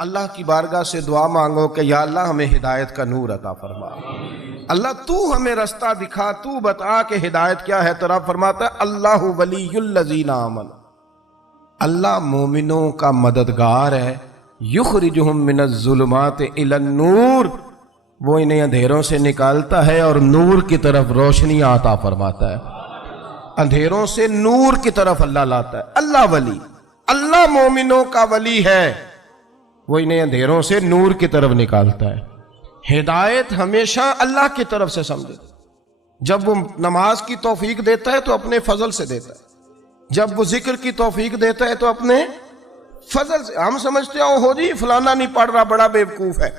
اللہ کی بارگاہ سے دعا مانگو کہ یا اللہ ہمیں ہدایت کا نور عطا فرما، اللہ تو ہمیں رستہ دکھا، تو بتا کہ ہدایت کیا ہے۔ تو رب فرماتا ہے اللہ ولی الذین آمنوا، اللہ مومنوں کا مددگار ہے، یخرجہم من الظلمات الی النور، وہ انہیں اندھیروں سے نکالتا ہے اور نور کی طرف روشنی عطا فرماتا ہے۔ اندھیروں سے نور کی طرف اللہ لاتا ہے۔ اللہ ولی، اللہ مومنوں کا ولی ہے، وہ انہیں اندھیروں سے نور کی طرف نکالتا ہے۔ ہدایت ہمیشہ اللہ کی طرف سے سمجھے، جب وہ نماز کی توفیق دیتا ہے تو اپنے فضل سے دیتا ہے، جب وہ ذکر کی توفیق دیتا ہے تو اپنے فضل سے۔ ہم سمجھتے ہو ہو جی فلانا نہیں پڑھ رہا بڑا بیوقوف ہے،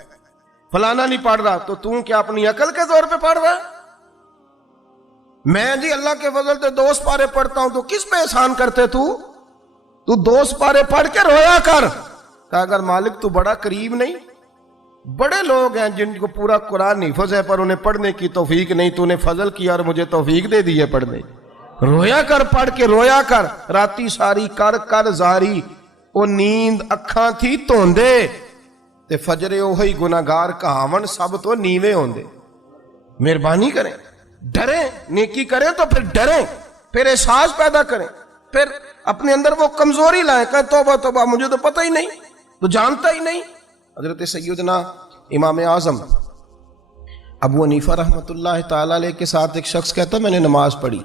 فلانا نہیں پڑھ رہا، تو کیا اپنی عقل کے زور پہ پڑھ رہا ہے؟ میں جی اللہ کے فضل سے 2 پارے پڑھتا ہوں، تو کس پہ احسان کرتے تو 2 پارے پڑھ کے رویا کر کہ اگر مالک تو بڑا قریب نہیں۔ بڑے لوگ ہیں جن کو پورا قرآن حفظ ہے پر انہیں پڑھنے کی توفیق نہیں، تو انہیں فضل کیا اور مجھے توفیق دے دی ہے پڑھنے۔ رویا کر، پڑھ کے رویا کر، راتی ساری کر کر زاری، وہ نیند اکھاں تھی توندے تے فجرے اوہی گناہگار کہاون سب تو نیوے ہوندے۔ مہربانی کریں، ڈریں، نیکی کریں تو پھر ڈریں، پھر احساس پیدا کریں، پھر اپنے اندر وہ کمزوری لائیں کہ توبہ توبہ مجھے تو پتہ ہی نہیں، تو جانتا ہی نہیں۔ حضرت سیدنا امام اعظم ابو حنیفہ رحمۃ اللہ تعالی علیہ کے ساتھ ایک شخص کہتا میں نے نماز پڑھی،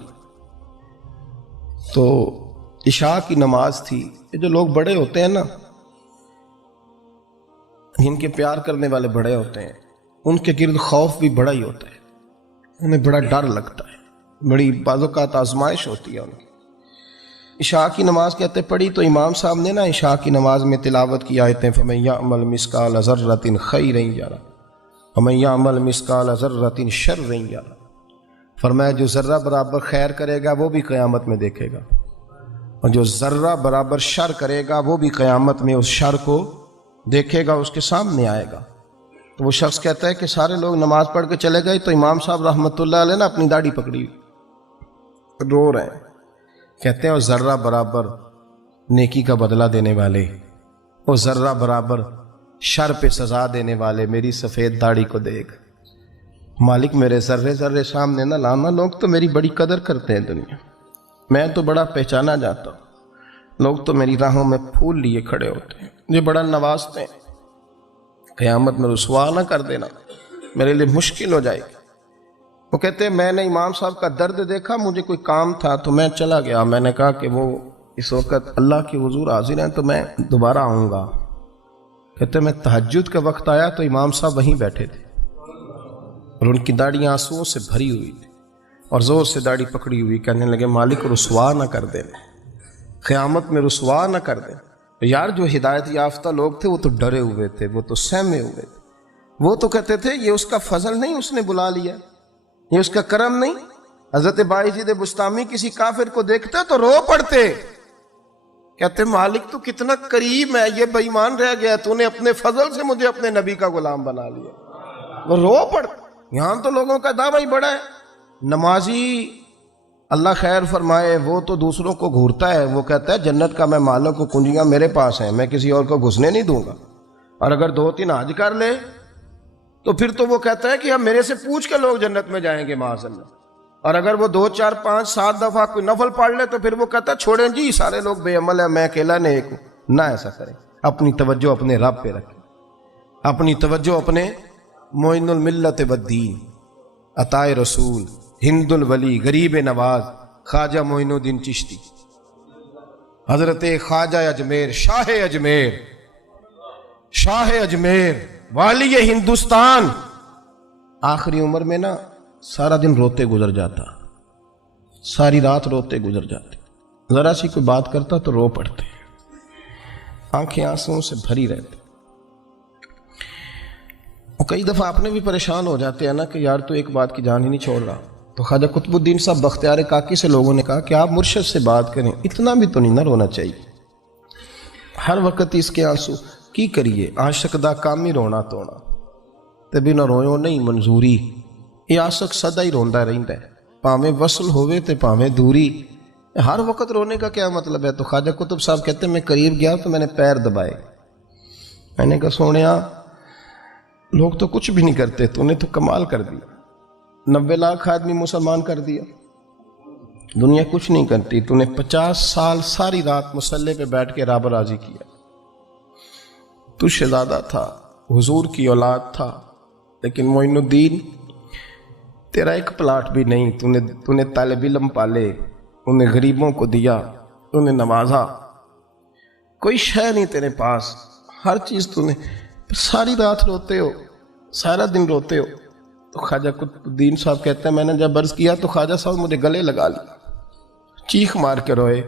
تو عشاء کی نماز تھی۔ یہ جو لوگ بڑے ہوتے ہیں نا، جن کے پیار کرنے والے بڑے ہوتے ہیں، ان کے گرد خوف بھی بڑا ہی ہوتا ہے، انہیں بڑا ڈر لگتا ہے، بڑی بعض اوقات آزمائش ہوتی ہے ان کی۔ عشاء کی نماز کہتے پڑھی تو امام صاحب نے نا عشاء کی نماز میں تلاوت کی آیتیں فَمَن يَعْمَلْ مِثْقَالَ ذَرَّةٍ خَيْرًا يَرَهُ وَمَن يَعْمَلْ مِثْقَالَ ذَرَّةٍ شَرًّا يَرَهُ، فرمایا جو ذرہ برابر خیر کرے گا وہ بھی قیامت میں دیکھے گا، اور جو ذرہ برابر شر کرے گا وہ بھی قیامت میں اس شر کو دیکھے گا، اس کے سامنے آئے گا۔ تو وہ شخص کہتا ہے کہ سارے لوگ نماز پڑھ کے چلے گئے، تو امام صاحب رحمۃ اللہ علیہ نے اپنی داڑھی پکڑی، رو رہے ہیں، کہتے ہیں وہ ذرہ برابر نیکی کا بدلہ دینے والے، وہ ذرہ برابر شر پہ سزا دینے والے میری سفید داڑھی کو دیکھ، مالک میرے ذرے ذرے سامنے نہ لانا، لوگ تو میری بڑی قدر کرتے ہیں دنیا، میں تو بڑا پہچانا جاتا ہوں، لوگ تو میری راہوں میں پھول لیے کھڑے ہوتے ہیں، مجھے بڑا نوازتے ہیں، قیامت میں رسوا نہ کر دینا، میرے لیے مشکل ہو جائے گی۔ وہ کہتے ہیں میں نے امام صاحب کا درد دیکھا، مجھے کوئی کام تھا تو میں چلا گیا، میں نے کہا کہ وہ اس وقت اللہ کے حضور حاضر ہیں تو میں دوبارہ آؤں گا۔ کہتے ہیں میں تہجد کا وقت آیا تو امام صاحب وہیں بیٹھے تھے اور ان کی داڑھی آنسوؤں سے بھری ہوئی تھی اور زور سے داڑھی پکڑی ہوئی، کہنے لگے مالک رسوا نہ کر دے، قیامت میں رسوا نہ کر دے۔ یار جو ہدایت یافتہ لوگ تھے وہ تو ڈرے ہوئے تھے، وہ تو سہمے ہوئے تھے، وہ تو کہتے تھے یہ اس کا فضل نہیں، اس نے بلا لیا، یہ اس کا کرم نہیں۔ حضرت بایزید بسطامی کسی کافر کو دیکھتے تو رو پڑتے، کہتے مالک تو کتنا قریب ہے، یہ بے ایمان رہ گیا، تو نے اپنے فضل سے مجھے اپنے نبی کا غلام بنا لیا، وہ رو پڑتے۔ یہاں تو لوگوں کا دعویٰ ہی بڑا ہے، نمازی اللہ خیر فرمائے وہ تو دوسروں کو گھورتا ہے، وہ کہتا ہے جنت کا میں مالک کو کنجیاں میرے پاس ہیں، میں کسی اور کو گھسنے نہیں دوں گا، اور اگر 2-3 حج کر لے تو پھر تو وہ کہتا ہے کہ اب میرے سے پوچھ کے لوگ جنت میں جائیں گے معاذ اللہ، اور اگر وہ 2 4 5 7 دفعہ کوئی نفل پڑھ لے تو پھر وہ کہتا ہے چھوڑیں جی سارے لوگ بے عمل ہیں، میں اکیلا نیک ہوں۔ نہ ایسا کریں، اپنی توجہ اپنے رب پہ رکھیں، اپنی توجہ اپنے معین الملت والدین، عطائے رسول، ہند الولی، غریب نواز، خواجہ معین الدین چشتی، حضرت خواجہ اجمیر، شاہ اجمیر، شاہ اجمیر، والی ہندوستان، آخری عمر میں نا سارا دن روتے گزر جاتا، ساری رات روتے گزر جاتے، ذرا سی کوئی بات کرتا تو رو پڑتے، آنکھیں آنسوؤں سے بھری رہتی۔ کئی دفعہ آپ نے بھی پریشان ہو جاتے ہیں نا کہ یار تو ایک بات کی جان ہی نہیں چھوڑ رہا، تو خواجہ قطب الدین صاحب بختیار کاکی سے لوگوں نے کہا کہ آپ مرشد سے بات کریں، اتنا بھی تو نہیں نہ رونا چاہیے، ہر وقت اس کے آنسو کی کریے، عاشق دا کام ہی رونا تونا، تبھی نہ رویو نہیں منظوری، یہ عاشق سدا ہی روندا رہندا ہے، پاویں وصل ہوئے تے پاویں دوری، ہر وقت رونے کا کیا مطلب ہے؟ تو خواجہ قطب صاحب کہتے ہیں میں قریب گیا تو میں نے پیر دبائے، میں نے کہا سونیا لوگ تو کچھ بھی نہیں کرتے، تو نے تو کمال کر دیا، 90 لاکھ آدمی مسلمان کر دیا، دنیا کچھ نہیں کرتی، تو نے 50 سال ساری رات مصلے پہ بیٹھ کے رب راضی کیا، تو شہزادہ تھا، حضور کی اولاد تھا، لیکن معین الدین تیرا ایک پلاٹ بھی نہیں، تو نے طالب علم پالے، انہیں غریبوں کو دیا، انہیں نوازا، کوئی شے نہیں تیرے پاس، ہر چیز تو نے، ساری رات روتے ہو، سارا دن روتے ہو۔ تو خواجہ قطب الدین صاحب کہتے ہیں میں نے جب عرض کیا تو خواجہ صاحب مجھے گلے لگا لیا، چیخ مار کے روئے،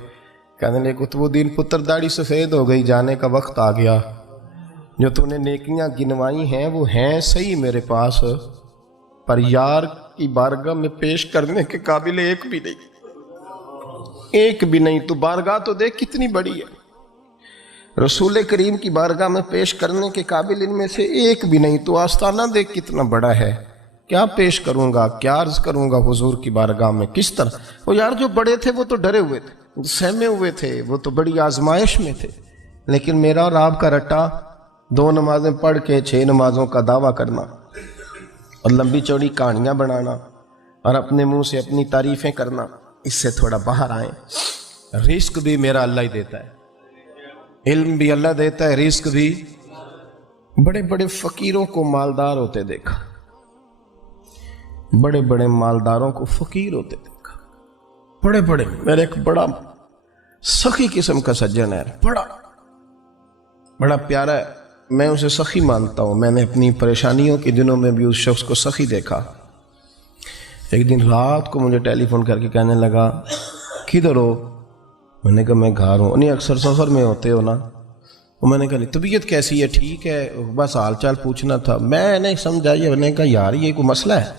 کہنے لگے قطب الدین پتر داڑھی سفید ہو گئی، جانے کا وقت آ گیا، جو تو نے نیکیاں گنوائی ہیں وہ ہیں صحیح میرے پاس، پر یار کی بارگاہ میں پیش کرنے کے قابل ایک بھی نہیں، ایک بھی نہیں۔ تو بارگاہ تو دیکھ کتنی بڑی ہے، رسول کریم کی بارگاہ میں پیش کرنے کے قابل ان میں سے ایک بھی نہیں، تو آستانہ دیکھ کتنا بڑا ہے، کیا پیش کروں گا، کیا عرض کروں گا حضور کی بارگاہ میں، کس طرح۔ وہ یار جو بڑے تھے وہ تو ڈرے ہوئے تھے، سہمے ہوئے تھے، وہ تو بڑی آزمائش میں تھے، لیکن میرا اور آپ کا رٹا 2 نمازیں پڑھ کے 6 نمازوں کا دعویٰ کرنا اور لمبی چوڑی کہانیاں بنانا اور اپنے منہ سے اپنی تعریفیں کرنا، اس سے تھوڑا باہر آئیں۔ رزق بھی میرا اللہ ہی دیتا ہے، علم بھی اللہ دیتا ہے، رزق بھی۔ بڑے بڑے فقیروں کو مالدار ہوتے دیکھا، بڑے بڑے مالداروں کو فقیر ہوتے دیکھا، بڑے بڑے، میرے ایک بڑا سخی قسم کا سجن ہے، بڑا پیارا ہے، میں اسے سخی مانتا ہوں، میں نے اپنی پریشانیوں کے دنوں میں بھی اس شخص کو سخی دیکھا۔ ایک دن رات کو مجھے ٹیلی فون کر کے کہنے لگا کدھر ہو؟ میں نے کہا میں گھر ہوں۔ نہیں اکثر سفر میں ہوتے ہو نا؟ میں نے کہا نہیں، طبیعت کیسی ہے؟ ٹھیک ہے، بس حال چال پوچھنا تھا۔ میں نے سمجھا، میں نے کہا یار یہ کوئی مسئلہ ہے،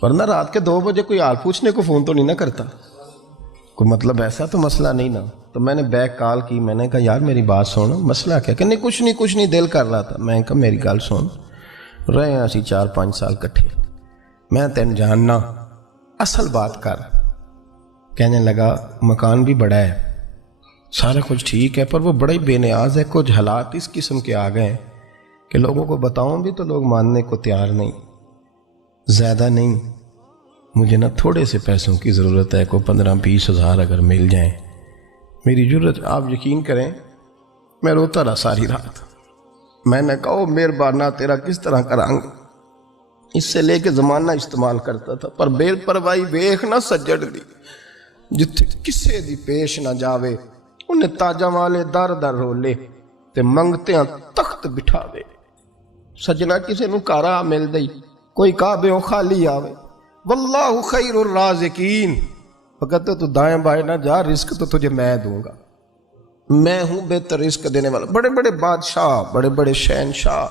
ورنہ رات کے 2 بجے کوئی حال پوچھنے کو فون تو نہیں نہ کرتا، کوئی مطلب ایسا تو مسئلہ نہیں نا۔ تو میں نے بیک کال کی، میں نے کہا یار میری بات سن، مسئلہ کیا؟ کہ نہیں کچھ نہیں دل کر رہا تھا۔ میں نے کہا میری گل سن، رہے ہیں اسی 4-5 سال کٹھے، میں تین جاننا، اصل بات کر۔ کہنے لگا مکان بھی بڑا ہے، سارا کچھ ٹھیک ہے، پر وہ بڑا ہی بے نیاز ہے، کچھ حالات اس قسم کے آ گئے کہ لوگوں کو بتاؤں بھی تو لوگ ماننے کو تیار نہیں، زیادہ نہیں، مجھے نا تھوڑے سے پیسوں کی ضرورت ہے، کوئی 15-20 ہزار اگر مل جائیں، میری ضرورت۔ آپ یقین کریں میں روتا رہا ساری رات۔ میں نے کہا مہربانہ تیرا کس طرح کرانگے، اس سے لے کے زمانہ استعمال کرتا تھا، پر بے پرواہی ویخ نہ سجڑ دی، جتھے کسے دی پیش نہ جاوے، انہیں تاجاں والے در در رولے تے منگتیاں تخت بٹھاوے۔ سجنا کسے نو کارا مل دئی، کوئی کعبے خالی آوے، واللہ خیر الرازقین، فقط تو دائیں بائیں نہ جا، رزق تو تجھے میں دوں گا، میں ہوں بہتر رزق دینے والا۔ بڑے بڑے بادشاہ، بڑے بڑے شہنشاہ،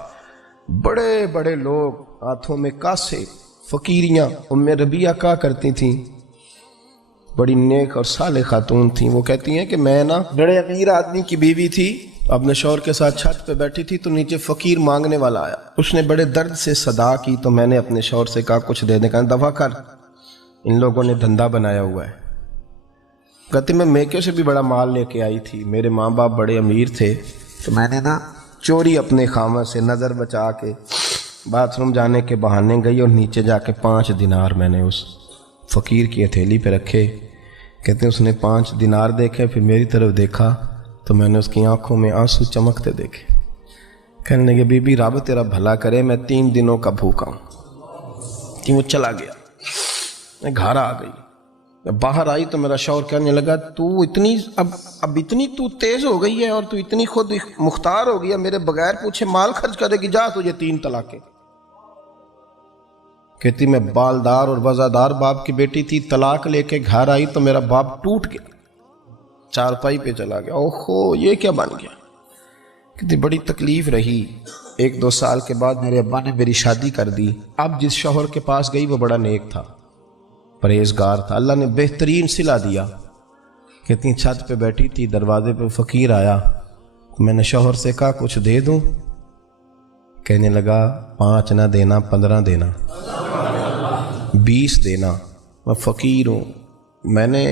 بڑے بڑے لوگ، ہاتھوں میں کاسے، فقیریاں۔ ام ربیعہ کہا کرتی تھیں، بڑی نیک اور صالح خاتون تھیں، وہ کہتی ہیں کہ میں نا بڑے امیر آدمی کی بیوی تھی، اپنے شوہر کے ساتھ چھت پہ بیٹھی تھی تو نیچے فقیر مانگنے والا آیا، اس نے بڑے درد سے صدا کی تو میں نے اپنے شوہر سے کہا کچھ دے دیں، کہا دفع کر، ان لوگوں نے دھندا بنایا ہوا ہے۔ کہتے میں میکے سے بھی بڑا مال لے کے آئی تھی، میرے ماں باپ بڑے امیر تھے، تو میں نے نا چوری اپنے خامہ سے نظر بچا کے باتھ روم جانے کے بہانے گئی اور نیچے جا کے 5 دینار میں نے اس فقیر کی ہتھیلی پہ رکھے۔ کہتے ہیں اس نے 5 دینار دیکھے، پھر میری طرف دیکھا تو میں نے اس کی آنکھوں میں آنسو چمکتے دیکھے۔ کہنے لگے بی بی رب تیرا بھلا کرے، میں 3 دنوں کا بھوکا ہوں۔ کہ وہ چلا گیا، میں گھر آ گئی، باہر آئی تو میرا شوہر کہنے لگا تو اتنی اب اتنی تو تیز ہو گئی ہے اور تو اتنی خود مختار ہو گیا، میرے بغیر پوچھے مال خرچ کرے گی، جا تجھے 3 طلاقیں۔ کہتی میں بالدار اور وزادار باپ کی بیٹی تھی، طلاق لے کے گھر آئی تو میرا باپ ٹوٹ گیا، چارپائی پہ چلا گیا، اوہو یہ کیا بن گیا۔ کہتی بڑی تکلیف رہی، 1-2 سال کے بعد میرے ابا نے میری شادی کر دی۔ اب جس شوہر کے پاس گئی وہ بڑا نیک تھا، پرہیزگار تھا، اللہ نے بہترین صلہ دیا۔ کہتی چھت پہ بیٹھی تھی، دروازے پہ فقیر آیا، میں نے شوہر سے کہا کچھ دے دوں؟ کہنے لگا 5 نہ دینا، 15 دینا، 20 دینا، میں فقیر ہوں، میں نے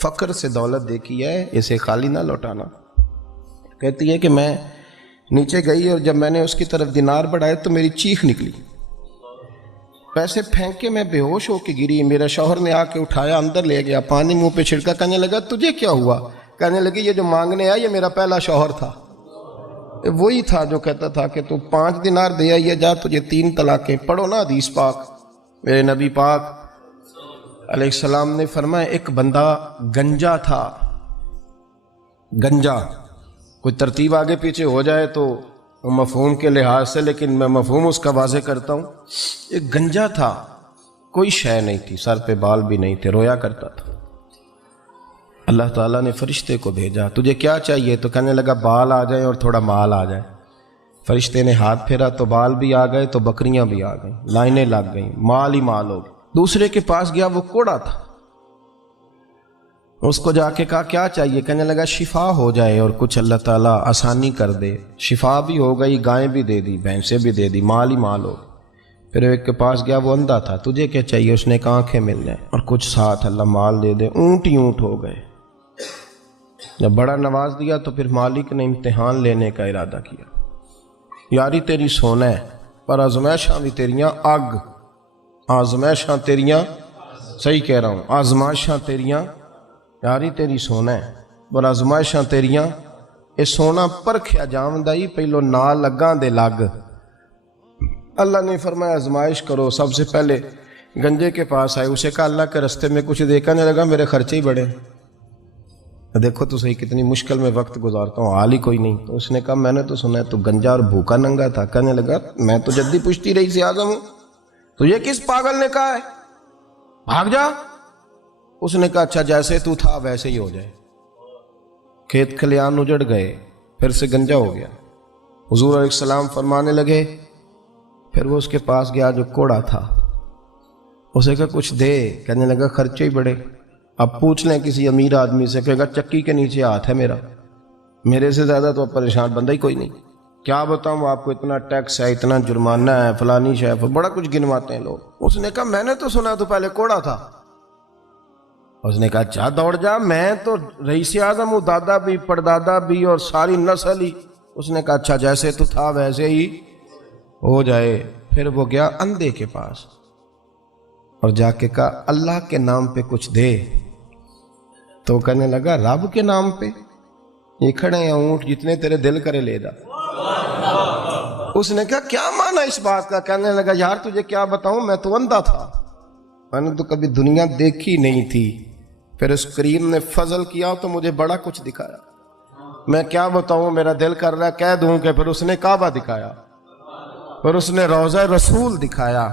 فقر سے دولت دیکھی ہے، اسے خالی نہ لوٹانا۔ کہتی ہے کہ میں نیچے گئی اور جب میں نے اس کی طرف دینار بڑھائے تو میری چیخ نکلی، پیسے پھینک کے میں بے ہوش ہو کے گری۔ میرا شوہر نے آ کے اٹھایا، اندر لے گیا، پانی منہ پہ چھڑکا، کہنے لگا تجھے کیا ہوا؟ کہنے لگی یہ جو مانگنے آیا یہ میرا پہلا شوہر تھا، وہی تھا جو کہتا تھا کہ تو 5 دینار دے آئیے جا، تجھے 3 طلاقیں۔ پڑھو نا حدیث پاک۔ میرے نبی پاک علیہ السلام نے فرمایا ایک بندہ گنجا تھا، گنجا، کوئی ترتیب آگے پیچھے ہو جائے تو مفہوم کے لحاظ سے، لیکن میں مفہوم اس کا واضح کرتا ہوں۔ ایک گنجا تھا، کوئی شے نہیں تھی، سر پہ بال بھی نہیں تھے، رویا کرتا تھا۔ اللہ تعالیٰ نے فرشتے کو بھیجا، تجھے کیا چاہیے؟ تو کہنے لگا بال آ جائیں اور تھوڑا مال آ جائے۔ فرشتے نے ہاتھ پھیرا تو بال بھی آ گئے تو بکریاں بھی آ گئیں، لائنیں لگ گئیں، مال ہی مال ہو گئے۔ دوسرے کے پاس گیا، وہ کوڑا تھا، اس کو جا کے کہا کیا چاہیے؟ کہنے لگا شفا ہو جائے اور کچھ اللہ تعالیٰ آسانی کر دے۔ شفا بھی ہو گئی، گائیں بھی دے دی، بھینسیں بھی دے دی، مال ہی مال ہو۔ پھر ایک کے پاس گیا، وہ اندھا تھا، تجھے کیا چاہیے؟ اس نے کہا آنکھیں مل جائیں اور کچھ ساتھ اللہ مال دے دے۔ اونٹ ہی اونٹ ہو گئے۔ جب بڑا نواز دیا تو پھر مالک نے امتحان لینے کا ارادہ کیا، یاری تیری سونا ہے پر آزمائشاں بھی تیریاں اگ، آزمائشاں تیریاں، صحیح کہہ رہا ہوں، آزمائشاں تیریاں، یاری تیری سونا ہے پر آزمائشاں تیریاں، اے سونا پرکھیا جامدائی پہلو نہ لگاں دے لگ۔ اللہ نے فرمایا آزمائش کرو۔ سب سے پہلے گنجے کے پاس آئے، اسے کہا اللہ کے رستے میں کچھ دیکھا نہیں لگا، میرے خرچے ہی بڑے، دیکھو تو صحیح کتنی مشکل میں وقت گزارتا ہوں، حال ہی کوئی نہیں۔ تو اس نے کہا میں نے تو سنا ہے تو گنجا اور بھوکا ننگا تھا۔ کہنے لگا میں تو جدی پشتی رئیس اعظم ہوں، تو یہ کس پاگل نے کہا ہے بھاگ جا؟ اس نے کہا اچھا جیسے تو تھا ویسے ہی ہو جائے۔ کھیت کھلیان اجڑ گئے، پھر سے گنجا ہو گیا۔ حضور علیہ السلام فرمانے لگے، پھر وہ اس کے پاس گیا جو کوڑا تھا، اسے کہا کچھ دے، کہنے لگا خرچے ہی بڑے۔ اب پوچھ لیں کسی امیر آدمی سے، کہے گا چکی کے نیچے ہاتھ ہے میرا، میرے سے زیادہ تو پریشان بندہ ہی کوئی نہیں، کیا بتاؤں آپ کو، اتنا ٹیکس ہے، اتنا جرمانہ ہے، فلانی شے، بڑا کچھ گنواتے ہیں لوگ۔ اس نے کہا میں نے تو سنا تو پہلے کوڑا تھا۔ اس نے کہا اچھا دوڑ جا، میں تو رئیس اعظم ہوں، دادا بھی پردادا بھی اور ساری نسل ہی۔ اس نے کہا اچھا جیسے تو تھا ویسے ہی ہو جائے۔ پھر وہ گیا اندھے کے پاس اور جا کے کہا اللہ کے نام پہ کچھ دے۔ تو کہنے لگا رب کے نام پہ؟ یہ کھڑے ہیں اونٹ، جتنے تیرے دل کرے لے جا۔ اس نے کہا کیا معنی اس بات کا؟ کہنے لگا یار تجھے کیا بتاؤں، میں تو اندھا تھا، میں نے تو کبھی دنیا دیکھی نہیں تھی، پھر اس کریم نے فضل کیا تو مجھے بڑا کچھ دکھایا، میں کیا بتاؤں، میرا دل کر رہا ہے کہہ دوں کہ پھر اس نے کعبہ دکھایا، پھر اس نے روضہ رسول دکھایا،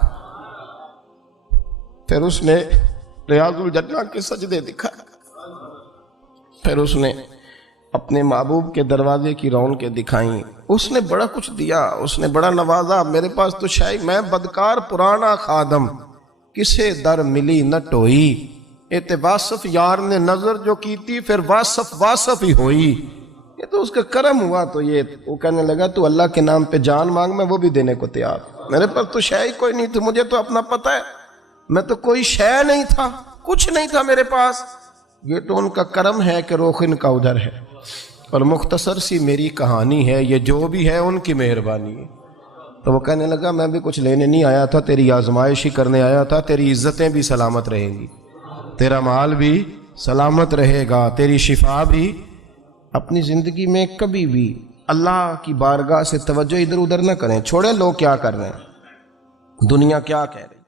پھر اس نے ریاض الجنہ کے سجدے دکھایا، پھر اس نے اپنے محبوب کے دروازے کی رونقیں دکھائیں، اس نے بڑا کچھ دیا، اس نے بڑا نوازا۔ میرے پاس تو شاید میں بدکار پرانا خادم، کسے در ملی نہ ٹوئی، اے واصف یار نے نظر جو کی تھی پھر واصف ہی ہوئی، یہ تو اس کا کرم ہوا۔ تو یہ وہ کہنے لگا تو اللہ کے نام پہ جان مانگ، میں وہ بھی دینے کو تیار، میرے پاس تو شے کوئی نہیں تھی، مجھے تو اپنا پتہ ہے، میں تو کوئی شے نہیں تھا، کچھ نہیں تھا میرے پاس، یہ تو ان کا کرم ہے کہ رخ ان کا ادھر ہے، اور مختصر سی میری کہانی ہے، یہ جو بھی ہے ان کی مہربانی ہے۔ تو وہ کہنے لگا میں بھی کچھ لینے نہیں آیا تھا، تیری آزمائش ہی کرنے آیا تھا، تیری عزتیں بھی سلامت رہیں گی، تیرا مال بھی سلامت رہے گا، تیری شفا بھی۔ اپنی زندگی میں کبھی بھی اللہ کی بارگاہ سے توجہ ادھر ادھر نہ کریں، چھوڑیں لوگ کیا کر رہے ہیں، دنیا کیا کہہ رہی ہے۔